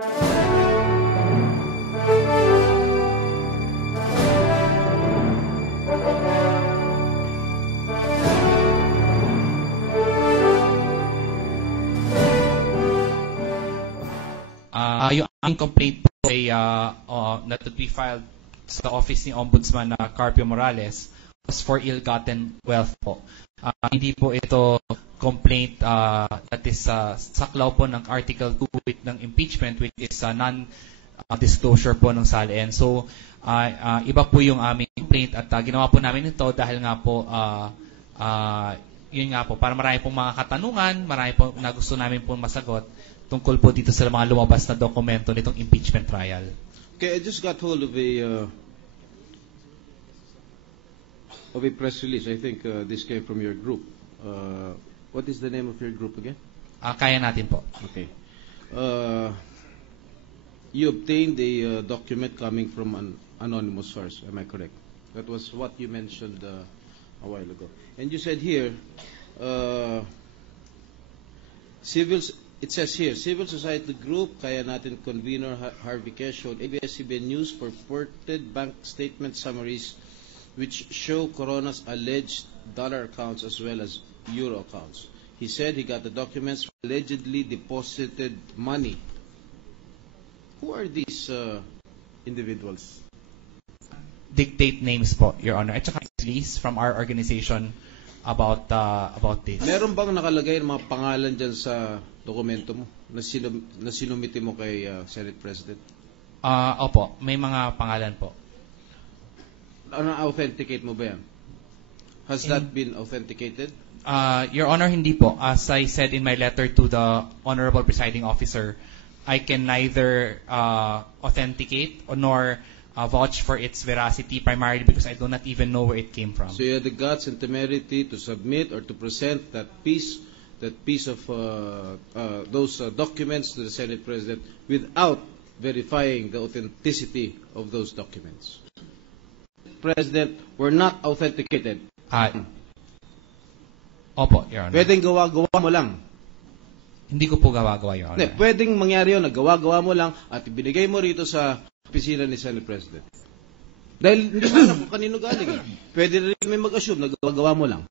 Yung aming complaint po ay that we filed sa office ni Ombudsman Carpio Morales was for ill-gotten wealth po. Hindi po ito complaint that is saklaw po ng Article 2 ng impeachment, which is non-disclosure po ng SALN. So, iba po yung aming complaint at ginawa po namin ito dahil nga po yun nga po, para marami pong mga katanungan, marami po na gusto namin pong masagot tungkol po dito sa mga lumabas na dokumento nitong impeachment trial. Okay, I just got hold of a press release. I think this came from your group. What is the name of your group again? Kaya natin po. Okay. You obtained a document coming from an anonymous source. Am I correct? That was what you mentioned a while ago. And you said here, it says here, Civil Society Group, Kaya Natin convener Harvey Kesh showed ABS-CBN News purported bank statement summaries which show Corona's alleged dollar accounts as well as euro accounts. He said he got the documents from allegedly deposited money. Who are these individuals? Dictate names po, Your Honor. At saka release from our organization about this. Meron bang nakalagay ng mga pangalan dyan sa dokumento mo na sinumiti mo kay Senate President? Opo, may mga pangalan po. Authenticate mo ba yan? Has that been authenticated? Your Honor, hindi po. As I said in my letter to the Honorable Presiding Officer, I can neither authenticate nor vouch for its veracity, primarily because I do not even know where it came from. So you had the guts and temerity to submit or to present that piece of those documents to the Senate President without verifying the authenticity of those documents. President were not authenticated. Opo, Your Honor. Pwedeng gawa-gawa mo lang. Hindi ko po gawa-gawa, Your Honor. Hindi, pwedeng mangyari yun, nagawa-gawa mo lang at ibinigay mo rito sa opisina ni Senate President. Dahil hindi mo alam kung kanino galing. Pwede rin may mag-assume na gawa-gawa mo lang.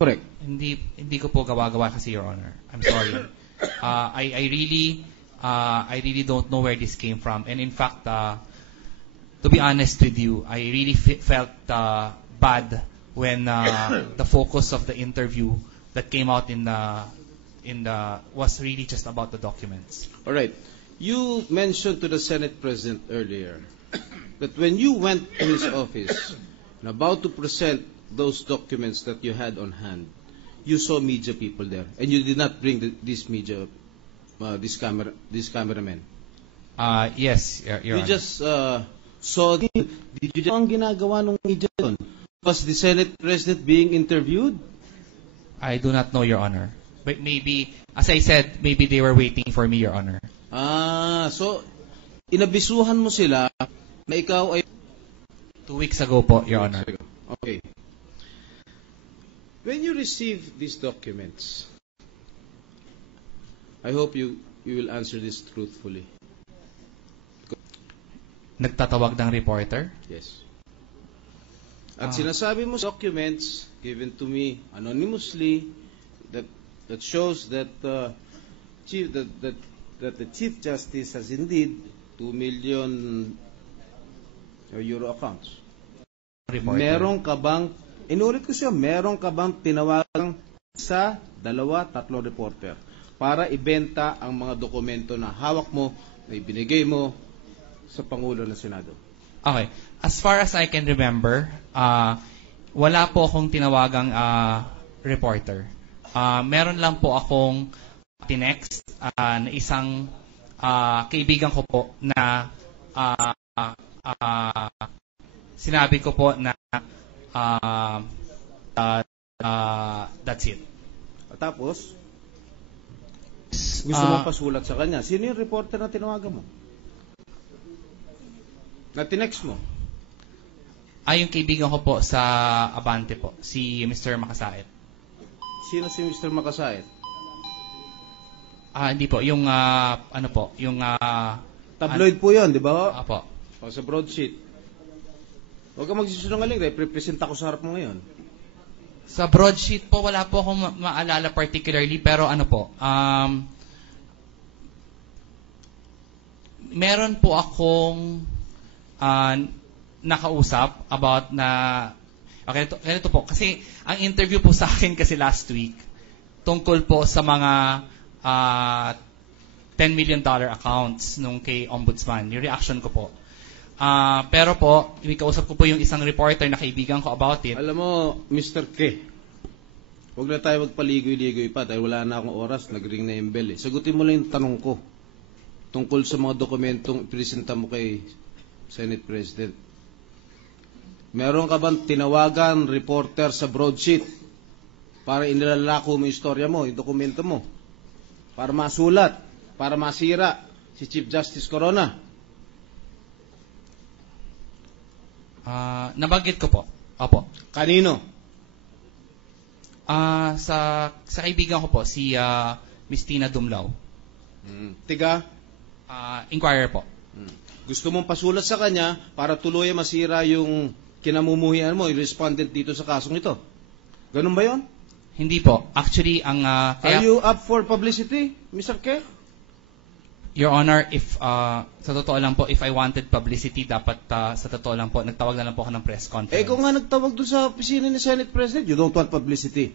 Correct. Hindi ko po gawa-gawa kasi, Your Honor. I'm sorry. I really don't know where this came from. And in fact, to be honest with you, I really felt bad when the focus of the interview that came out was really just about the documents. All right. You mentioned to the Senate President earlier that when you went to his office and about to present those documents that you had on hand, you saw media people there, and you did not bring these cameramen. Yes, Your You Honor. just saw. Did you know ang ginagawa ng media doon? Was the Senate President being interviewed? I do not know, Your Honor. But maybe, as I said, maybe they were waiting for me, Your Honor. So inabisuhan mo sila na ikaw ay 2 weeks ago po, Your Honor. Okay. When you receive these documents, I hope you will answer this truthfully. Nagtatawag ng reporter? Yes. At sinasabi mo documents given to me anonymously that shows that the Chief Justice has indeed 2 million euro accounts. Reporter. Meron ka bang, inulit ko siya, meron ka bang tinawagang 1, 2, 3 reporter para ibenta ang mga dokumento na hawak mo, na ibinigay mo sa Pangulo ng Senado? Okay. As far as I can remember, wala po akong tinawagang reporter. Meron lang po akong tinext na isang kaibigan ko po na sinabi ko po na that's it. Tapos, gusto mo pasulat sa kanya. Sino yung reporter na tinawagan mo? Na tinext mo? Yung kaibigan ko po sa Abante po, si Mr. Makasait. Sino si Mr. Makasait? Hindi po. Yung, ano po, yung... Tabloid po yun, di ba? Apo. O, sa broadsheet. Huwag ka magsisunungaling, represent ako sa harap mo ngayon. Sa broadsheet po, wala po akong maalala particularly, pero ano po, meron po akong nakausap about na, okay, ganito po, kasi ang interview po sa akin kasi last week, tungkol po sa mga $10 million accounts nung kay Ombudsman, yung reaction ko po. Pero po, kausap ko po yung isang reporter na kaibigan ko about it. Alam mo, Mr. K, huwag na tayo magpaligoy-ligoy pa dahil wala na akong oras, nag-ring na yung bell. Sagutin mo lang yung tanong ko tungkol sa mga dokumentong ipresenta mo kay Senate President. Meron ka bang tinawagan reporter sa broadsheet para inilalako mo yung istorya mo, yung dokumento mo, para masulat, para masira si Chief Justice Corona? Nabanggit ko po. Opo. Kanino? Sa kaibigan ko po, si Miss Tina Dumlao. Tiga? Inquirer po. Gusto mong pasulat sa kanya para tuloy masira yung kinamumuhian mo, yung respondent dito sa kasong ito. Ganun ba yon? Hindi po. Actually, ang... Are you up for publicity, Mr. K? Your Honor, if sa totoo lang po, if I wanted publicity, dapat sa totoo lang po, nagtawag na lang po ako ng press conference. Kung nga nagtawag doon sa opisina ni Senate President, you don't want publicity.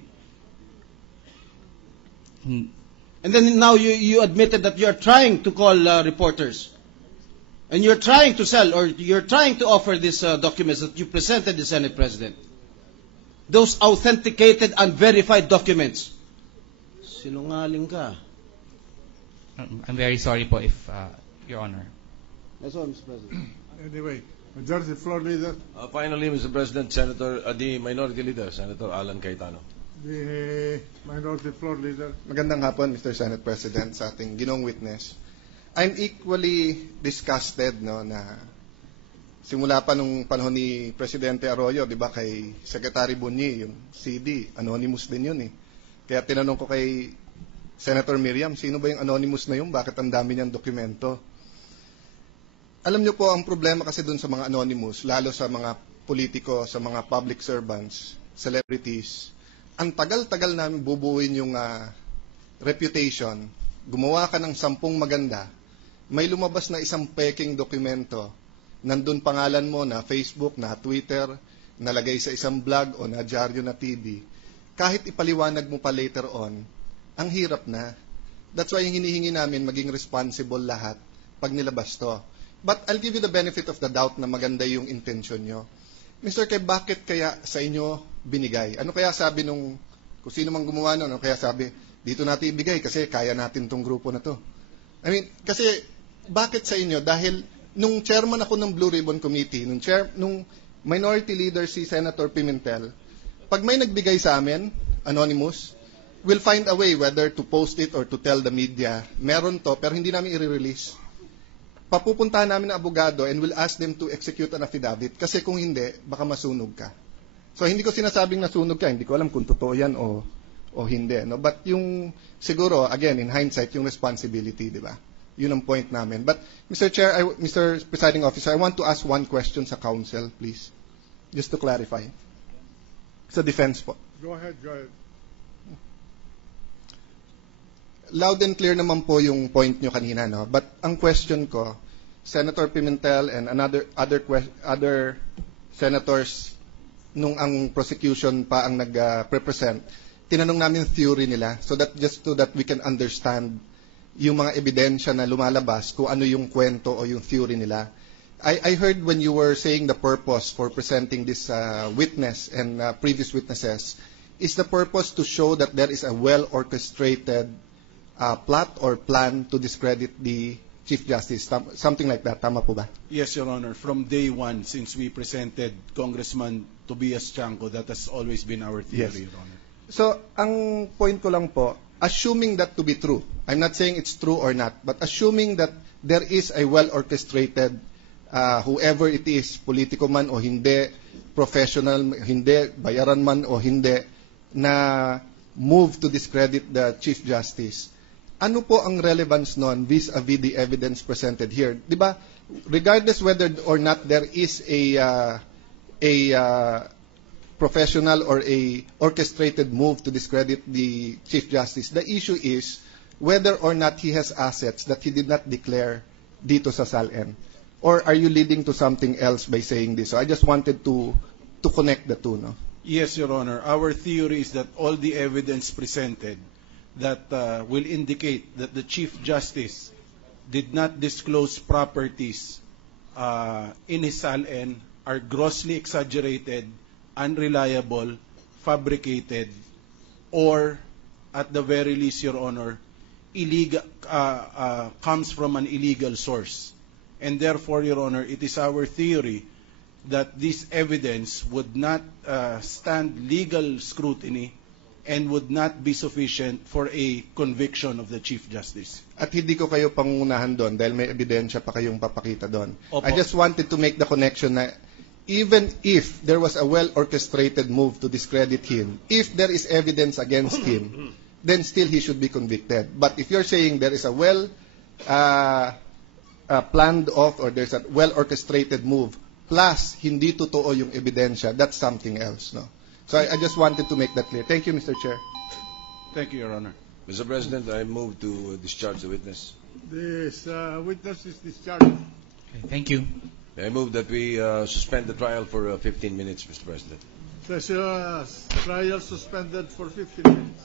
And then now you admitted that you're trying to call reporters. And you're trying to sell or you're trying to offer these documents that you presented the Senate President. Those authenticated and verified documents. Sinungaling ka. I'm very sorry po if, Your Honor. That's all, Mr. President. Anyway, Majority Floor Leader. Finally, Mr. President, the Minority Leader, Senator Alan Cayetano. The Minority Floor Leader. Magandang hapon, Mr. Senate President, sa ating ginong witness. I'm equally disgusted na simula pa nung panahon ni Presidente Arroyo, di ba, kay Secretary Bunyi, yung CD, anonymous din yun eh. Kaya tinanong ko kay Senator Miriam, sino ba yung anonymous na yun? Bakit ang dami niyang dokumento? Alam niyo po, ang problema kasi dun sa mga anonymous, lalo sa mga politiko, sa mga public servants, celebrities, ang tagal-tagal namin bubuuin yung reputation. Gumawa ka ng 10 maganda, may lumabas na isang peking dokumento, nandun pangalan mo na Facebook, na Twitter, nalagay sa isang blog o na dyaryo na TV. Kahit ipaliwanag mo pa later on, ang hirap na. That's why yung hinihingi namin maging responsible lahat pag nilabas to. But I'll give you the benefit of the doubt na maganda yung intention nyo. Mr. K, bakit kaya sa inyo binigay? Ano kaya sabi nung, kung sino mang gumawa nun, ano kaya sabi, dito natin ibigay kasi kaya natin tong grupo na to. I mean, kasi bakit sa inyo? Dahil nung chairman ako ng Blue Ribbon Committee, nung minority leader si Senator Pimentel, pag may nagbigay sa amin, anonymous, we'll find a way whether to post it or to tell the media, meron to, pero hindi namin i-release. Papupuntahan namin ng abogado and we'll ask them to execute an affidavit kasi kung hindi, baka masunog ka. So hindi ko sinasabing nasunog ka, hindi ko alam kung totoo yan o hindi. No? But yung, siguro, again, in hindsight, yung responsibility, di ba? Yun ang point namin. But, Mr. Chair, Mr. Presiding Officer, I want to ask one question sa council, please. Just to clarify. Sa defense po. Go ahead, go ahead. Loud and clear naman po yung point nyo kanina, no? But ang question ko, Senator Pimentel and other senators nung ang prosecution pa ang nag-represent, tinanong namin theory nila so that we can understand yung mga ebidensya na lumalabas kung ano yung kwento o yung theory nila. I heard when you were saying the purpose for presenting this witness and previous witnesses is the purpose to show that there is a well-orchestrated plot or plan to discredit the Chief Justice. Something like that. Tama po ba? Yes, Your Honor. From day one, since we presented Congressman Tobias Chanco, that has always been our theory, Yes. Your Honor. So, ang point ko lang po, assuming that to be true, I'm not saying it's true or not, but assuming that there is a well-orchestrated, whoever it is, politiko man o hindi, professional, hindi, bayaran man o hindi, na move to discredit the Chief Justice, ano po ang relevance nun vis-a-vis the evidence presented here? Di ba, regardless whether or not there is a professional or a orchestrated move to discredit the Chief Justice, the issue is whether or not he has assets that he did not declare dito sa SALN. Or are you leading to something else by saying this? So I just wanted to connect the two, no? Yes, Your Honor. Our theory is that all the evidence presented that will indicate that the Chief Justice did not disclose properties in his SALN are grossly exaggerated, unreliable, fabricated, or at the very least, Your Honor, illegal, comes from an illegal source. And therefore, Your Honor, it is our theory that this evidence would not stand legal scrutiny and would not be sufficient for a conviction of the Chief Justice. At hindi ko kayo pangunahan doon dahil may ebidensya pa kayong papakita doon. Opo. I just wanted to make the connection na even if there was a well-orchestrated move to discredit him, if there is evidence against him, then still he should be convicted. But if you're saying there is a planned off or there's a well-orchestrated move, plus hindi totoo yung ebidensya, that's something else, no? So I just wanted to make that clear. Thank you, Mr. Chair. Thank you, Your Honor. Mr. President, I move to discharge the witness. This witness is discharged. Okay, thank you. I move that we suspend the trial for 15 minutes, Mr. President. Session trial suspended for 15 minutes.